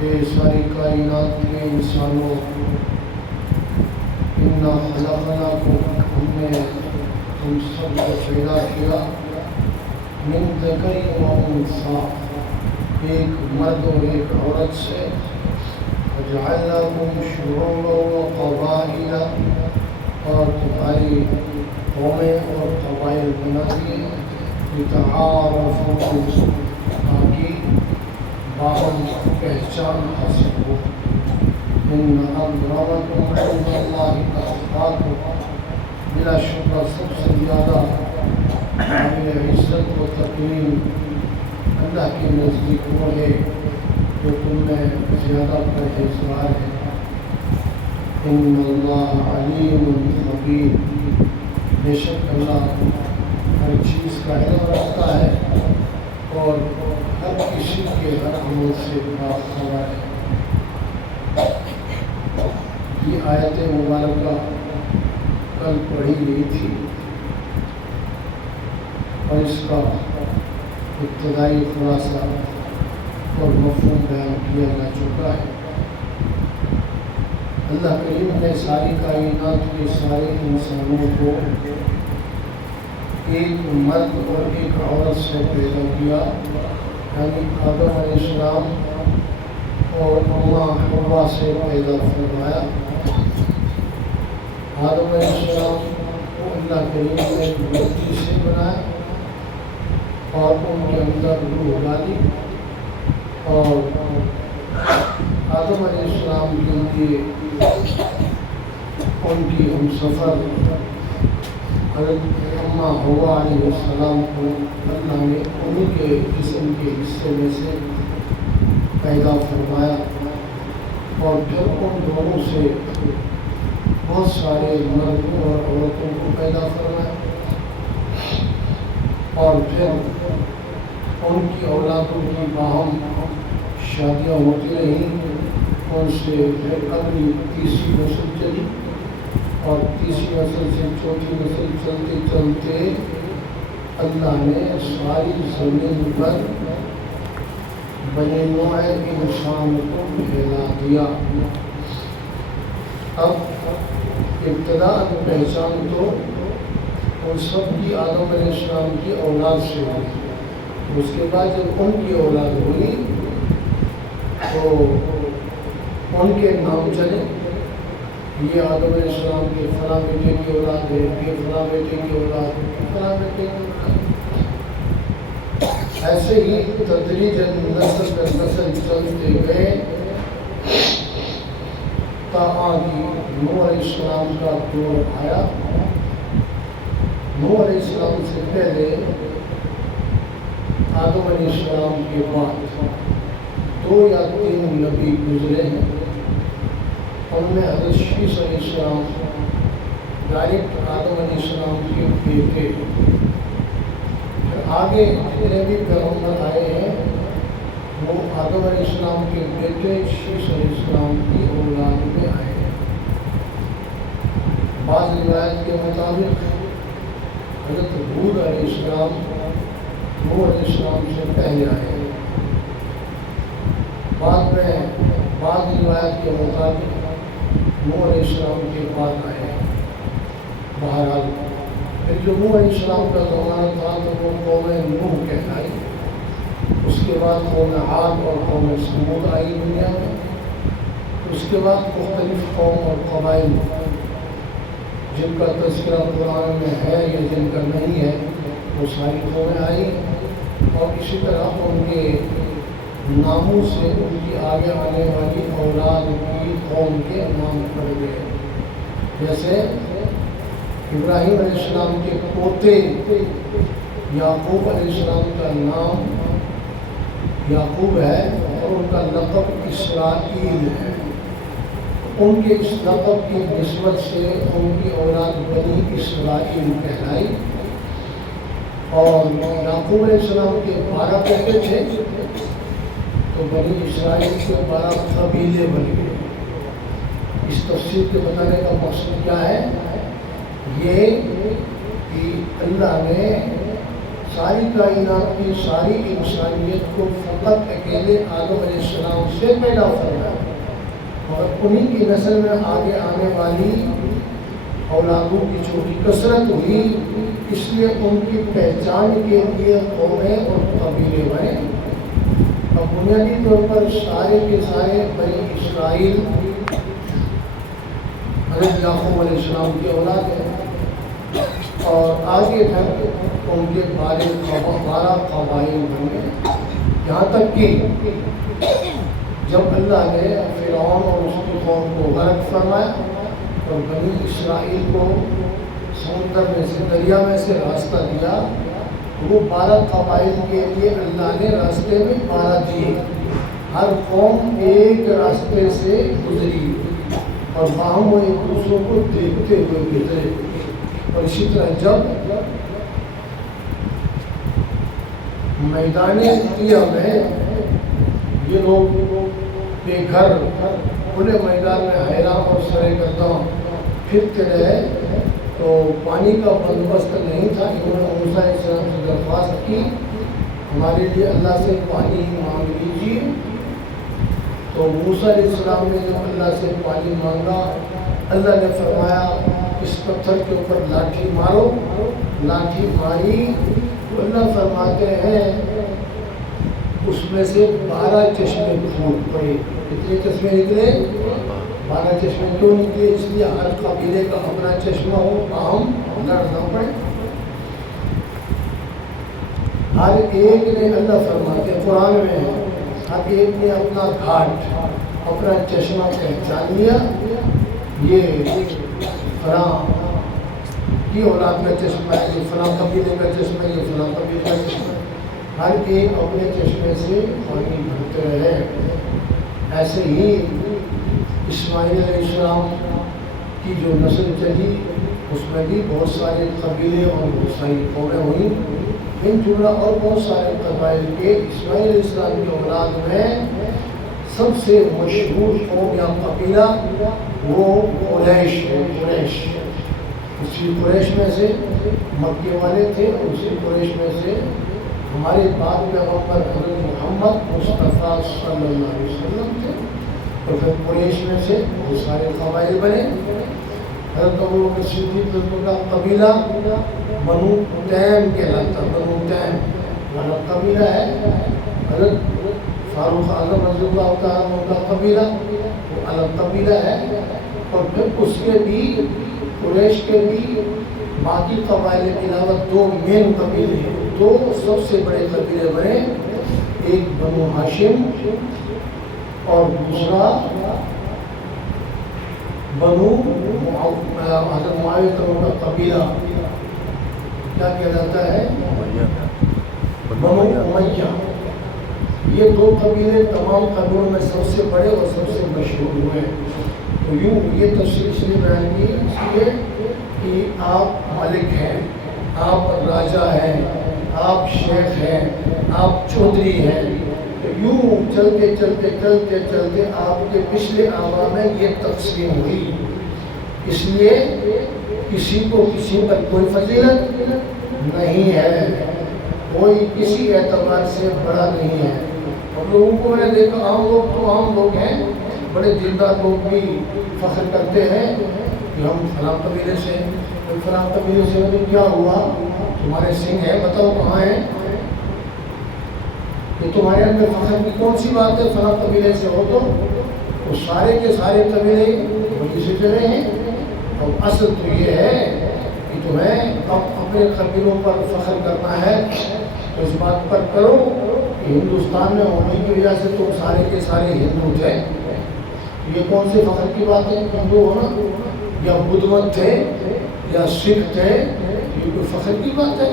کہ ساری کائنات کے انسانوں انا خلقناکم ہم نے تم سب کو پیدا کیا من ذکر و انثیٰ ایک مرد اور ایک عورت سے وجعلناکم شعوبا و قبائل اور تمہاری قومیں اور قبائل بنا دیے لتعارفوا تاکہ باہم پہچان حاصل ہو ان اکرمکم عند اللہ اتقاکم بلا شبہ سب سے زیادہ قابل عزت و تکریم اللہ کے نزدیک وہ ہے جو تم میں زیادہ پرہیزگار ہے ان اللہ علیم خبیر بے شک اللہ ہر چیز کا علم رکھتا ہے اور ہر کسی کے ہر عمل سے باخبر ہے۔ یہ آیت مبارکہ کل پڑھی گئی تھی اور اس کا ابتدائی خلاصہ اور مفہوم بیان کیا جا چکا ہے۔ اللہ کریم نے ساری کائنات کے سارے انسانوں کو ایک مرد اور ایک عورت سے پیدا کیا، یعنی آدم علیہ السلام اور اماں حوا سے پیدا فرمایا۔ آدم علیہ السلام کو اللہ کریم نے مٹی سے بنایا اور ان کے اندر روح ڈالی اور آدم علیہ السلام کے لیے ان کی ہم سفر حضرت اماں حوا علیہ السلام کو اللہ نے انہیں کے جسم کے حصے میں سے پیدا فرمایا اور پھر ان دونوں سے بہت سارے مردوں اور عورتوں کو پیدا فرمایا اور پھر ان کی اولادوں کی باہم شادیاں ہوتی رہیں، ان سے پھر اگلی تیسری نسل چلی اور تیسری نسل سے چوتھی نسل چلتے چلتے اللہ نے ساری زمین پر بنی نوع انسان کو پھیلا دیا۔ اب ابتدا پہچان تو ان سب کی آدم علیہ السلام کی اولاد سے ہوئی، اس کے بعد جب ان کی اولاد ہوئی تو ان کے نام چلے، یہ آدم علیہ السلام کے فلاں بیٹے کی اولاد ہے، یہ فلاں بیٹے کی اولاد ہے، فلاں بیٹے کی اولاد۔ ایسے ہی تدریجاً نسل در نسل چلتے گئے تا آگے نوح علیہ السلام کا دور آیا۔ نوح علیہ السلام سے پہلے آدم علیہ السلام کے بعد 2 یا 3 نبی گزرے ہیں، ان میں حضرت شیس علیہ السلام ڈائریکٹ آدم علیہ السلام کے بیٹے، پھر آگے جتنے بھی پیغمبر آئے ہیں وہ آدم علیہ السلام کے بیٹے شیس علیہ السلام کی اولاد میں آئے ہیں۔ بعض روایت کے مطابق حضرت ہود علیہ السلام نوح علیہ السلام سے پہلے آئے ہیں، بعد میں بعض روایت کے مطابق نوح علیہ السلام کے بعد آئے ہیں۔ بہرحال پھر جو نوح علیہ السلام کا زمانہ تھا تو وہ قوم نوح کہلائی، اس کے بعد قوم عاد اور قوم ثمود آئی دنیا میں، اس کے بعد مختلف قوم اور قبائل جن کا تذکرہ قرآن میں ہے یا جن کا نہیں ہے وہ ساری قومیں آئی، اور اسی طرح ان کے ناموں سے ان کی آگے آنے والی اولاد کی قوم کے نام پڑ گئے۔ جیسے ابراہیم علیہ السلام کے پوتے یعقوب علیہ السلام کا نام یعقوب ہے اور ان کا لقب اسرائیل ہے، ان کے اس لقب کی نسبت سے ان کی اولاد بنی اسرائیل کہلائی۔ اور یعقوب علیہ السلام کے 12 بیٹے تھے تو بنی اسرائیل کے 12 قبیلے بن گئے۔ اس تفصیل کے بتانے کا مقصد کیا ہے؟ یہ کہ اللہ نے ساری کائنات کی ساری انسانیت کو فقط اکیلے آدم علیہ السلام سے پیدا فرمایا، اور انہی کی نسل میں آگے آنے والی اولادوں کی چھوٹی کثرت ہوئی، اس لیے ان کی پہچان کے لیے قومیں اور قبیلے بنے۔ اور بنیادی طور پر سارے کے سارے بنی اسرائیل حضرت یعقوب علیہ السلام کی اولاد ہیں، اور آگے پھر ان کے 12 قبائل بنے، یہاں تک کہ جب اللہ نے فرعون اور اس کی قوم کو غرق فرمایا اور بنی اسرائیل کو سمندر میں سے دریا میں سے راستہ دیا، وہ 12 قبائل کے لیے اللہ نے راستے میں 12 دیے، ہر قوم ایک راستے سے گزری اور باہم وہ ایک دوسروں کو دیکھتے ہوئے گزرے۔ اور اسی طرح جب میدان طیہ میں یہ لوگ بے گھر کھلے میدان میں حیران اور سرے گرداں پھرتے رہے تو پانی کا بندوبست نہیں تھا، انہوں نے موسیٰ علیہ السلام سے درخواست کی ہمارے لیے اللہ سے پانی مانگ لیجیے۔ تو موسیٰ علیہ السلام نے جب اللہ سے پانی مانگا، اللہ نے فرمایا اس پتھر کے اوپر لاٹھی مارو، لاٹھی ماری تو اللہ فرماتے ہیں اس میں سے 12 چشمے پھوٹ پڑے۔ کتنے چشمے نکلے؟ 12 چشمے کیوں نکلے؟ اس لیے ہر قبیلے کا اپنا چشمہ ہو، باہم لڑ نہ پڑے۔ ہر ایک نے اللہ فرماتے ہیں قرآن میں ہر ایک نے اپنا گھاٹ اپنا چشمہ پہچان لیا، یہ فلاں کی اولاد کا چشمہ ہے، یہ فلاں قبیلے کا چشمہ ہے، یہ فلاں قبیلے کا چشمہ ہے، ہر ایک اپنے چشمے سے پانی بھرتے رہے۔ ایسے ہی اسماعیل علیہ السلام کی جو نسل چلی اس میں بھی بہت سارے قبیلے اور بہت ساری قومیں ہوئیں، ان جملہ اور بہت سارے قبائل کے اسماعیل علیہ السلام کی اولاد میں سب سے مشہور قوم یا قبیلہ وہ قریش ہے۔ قریش اسی قریش میں سے مکے والے تھے، اور اسی قریش میں سے ہمارے بعد پیغمبر حضرت محمد مصطفیٰ صلی اللہ علیہ وسلم تھے، اور پھر قریش میں سے بہت سارے قبائل بنے۔ حضرت ابوبکر صدیق کا قبیلہ بنو تیم کہلاتا، بنو تیم والا قبیلہ ہے۔ حضرت فاروق اعظم رضی اللہ تعالیٰ عنہ کا قبیلہ وہ الگ قبیلہ ہے، اور پھر اس کے بھی قریش کے بھی باقی قبائل کے علاوہ 2 مین قبیلے ہیں، 2 سب سے بڑے قبیلے بنے، ایک بنو ہاشم اور دوسرا بنو حضرت معاویہ کا قبیلہ کیا کہلاتا ہے؟ بنو امیہ۔ یہ 2 قبیلے تمام قبیلوں میں سب سے بڑے اور سب سے مشہور ہوئے۔ تو یوں یہ تفصیل اس لیے بیان کی اس لیے کہ آپ ملک ہیں، آپ راجہ ہیں، آپ شیخ ہیں، آپ چودھری ہیں، یوں چلتے چلتے چلتے چلتے آپ کے پچھلے آبا میں یہ تقسیم ہوئی، اس لیے کسی کو کسی پر کوئی فضیلت نہیں ہے، کوئی کسی اعتبار سے بڑا نہیں ہے۔ اور لوگوں کو میں نے دیکھا عام لوگ تو عام لوگ ہیں، بڑے دیندار لوگ بھی فخر کرتے ہیں کہ ہم فلاں قبیلے سے، فلاں قبیلے سے تو کیا ہوا، تمہارے سنگھ ہیں بتاؤ کہاں ہیں، یہ تمہارے اندر فخر کی کون سی بات ہے، فلاں قبیلے سے ہو تو سارے کے سارے قبیلے وہی سے چلے ہیں۔ اور اصل تو یہ ہے کہ تمہیں اپنے قبیلوں پر فخر کرنا ہے تو اس بات پر کرو کہ ہندوستان میں ہونے کی وجہ سے تم سارے کے سارے ہندو تھے، یہ کون سی فخر کی بات ہے؟ ہندو ہونا یا بدھ مت تھے یا سکھ تھے، یہ کوئی فخر کی بات ہے؟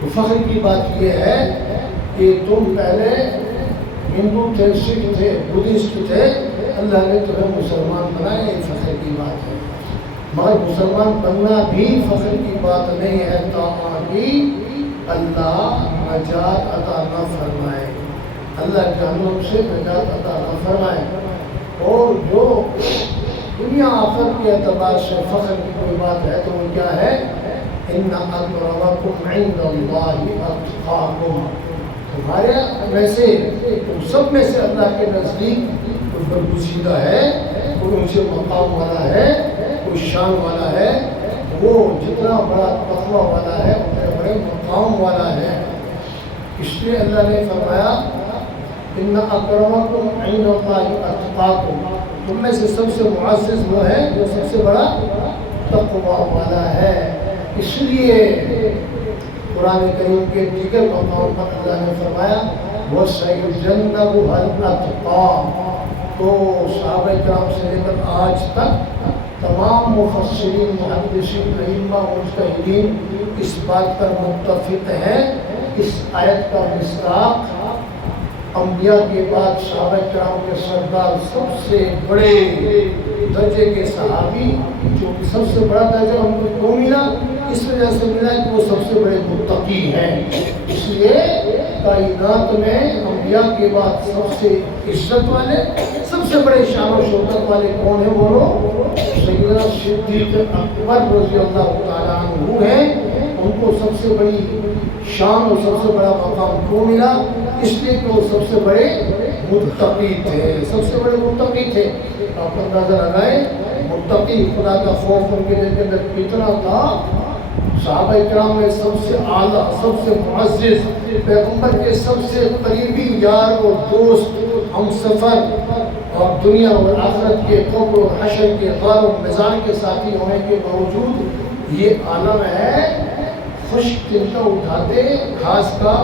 تو فخر کی بات یہ ہے کہ تم پہلے ہندو تھے، سکھ تھے، بدھسٹ تھے، اللہ نے تمہیں مسلمان بنایا، یہ فخر کی بات ہے۔ مگر مسلمان بننا بھی فخر کی بات نہیں ہے تاکہ اللہ نجات عطا نہ فرمائے، اللہ جہنم سے نجات عطا نہ فرمائے۔ اور جو دنیا آخرت کے اعتبار سے فخر کی کوئی بات ہے تو وہ کیا ہے؟ ان اکرمکم عند اللہ اتقاکم، تمہارے میں سے تم سب میں سے اللہ کے نزدیک کوئی برگزیدہ ہے، کوئی اونچے مقام والا ہے، کوئی شان والا ہے، وہ جتنا بڑا تقوی والا ہے اتنے بڑے مقام والا ہے۔ اس لیے اللہ نے فرمایا ان اکرمکم عند اللہ اتقاکم، تم میں سے سب سے معزز وہ ہے جو سب سے بڑا تقوی والا ہے۔ اس لیے قرآن کریم کے دیگر مقام پر اللہ نے فرمایا وَسَيُجَنَّبُهَا الْأَتْقَى، تو صحابہ کرام سے لے کر آج تک تمام مفسرین، محدثین، ائمہ، مجتہدین اس بات پر متفق ہیں، اس آیت کا مصداق انبیاء کے بعد صحابہ کرام کے سردار سب سے بڑے درجے کے صحابی، جو کہ سب سے بڑا درجہ ان کو کیوں ملا؟ اس وجہ سے ملا کہ وہ سب سے بڑے متقی ہیں۔ اس لیے کائنات میں انبیاء کے بعد سب سے عزت والے، سب سے بڑے شان و شوکت والے کون ہیں؟ بولو، سیدنا صدیق اکبر رضی اللہ تعالیٰ عنہ ہیں۔ ان کو سب سے بڑی شان اور سب سے بڑا مقام کیوں ملا؟ اس لیے کہ وہ سب سے بڑے متقی تھے، سب سے بڑے متقی تھے۔ آپ اندازہ لگائیں متقی، خدا کا خوف ان کے دل کے اندر کتنا تھا۔ صحابہ کرام میں سب سے اعلیٰ، سب سے معزز، پیغمبر کے سب سے قریبی یار اور دوست، ہم سفر اور دنیا اور آخرت کے قبر و حشر کے غار و میزان کے ساتھی ہونے کے باوجود یہ عالم ہے، خشک تنکا اٹھاتے گھاس کا،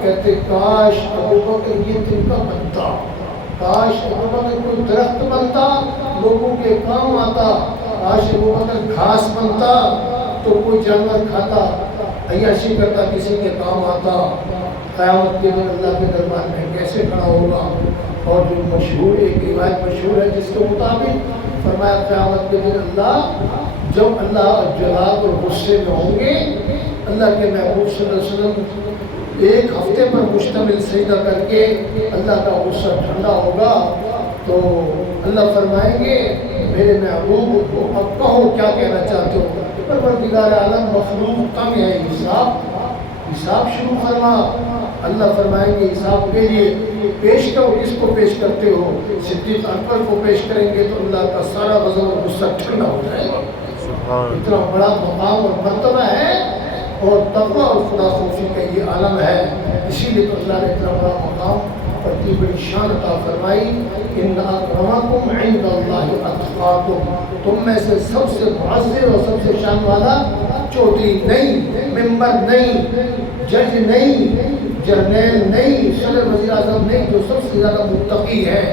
کہتے کاش ابوبکر یہ تنکا بنتا، کاش ابوبکر کوئی درخت بنتا لوگوں کے کام آتا، کاش ابوبکر گھاس بنتا تو کوئی جانور کھاتا، عیاشی کرتا، کسی کے کام آتا۔ قیامت کے دن اللہ کے دربار میں کیسے کھڑا ہوگا؟ اور جو مشہور ایک روایت مشہور ہے جس کے مطابق فرمایا قیامت کے دن اللہ، جب اللہ جلال اور غصے میں ہوں گے، اللہ کے محبوب صلی اللہ علیہ وسلم ایک ہفتے پر مشتمل سجدہ کر کے اللہ کا غصہ ٹھنڈا ہوگا تو اللہ فرمائیں گے میرے محبوب کو اب کہو کیا کہنا چاہتے ہو؟ پروردگار عالم مخلوق کم ہے، حساب شروع فرما۔ اللہ فرمائیں گے حساب کے لیے پیش کرو، کس کو پیش کرتے ہو؟ صدیق اکبر کو پیش کریں گے تو اللہ کا سارا غضب اور غصہ ٹھنڈا ہو جائے گا۔ اتنا بڑا مقام اور مرتبہ ہے اور تقوی اور خدا خوفی کا یہ عالم ہے۔ اسی لیے تو اللہ نے اتنا بڑا مقام اور اتنی بڑی شان عطا فرمائی، ان اکرمکم عند اللہ اتقاکم، تم میں سے سب سے معزز اور سب سے شان والا چوٹی نہیں، ممبر نہیں، جج نہیں، جرنیل نہیں، صدر وزیر اعظم نہیں، جو سب سے زیادہ متقی ہے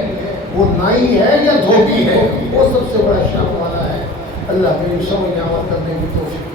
وہ نائی ہے یا دھوبی ہے، وہ سب سے بڑا شان والا ہے۔ اللہ میری سمجھ عمل کرنے کی توفیق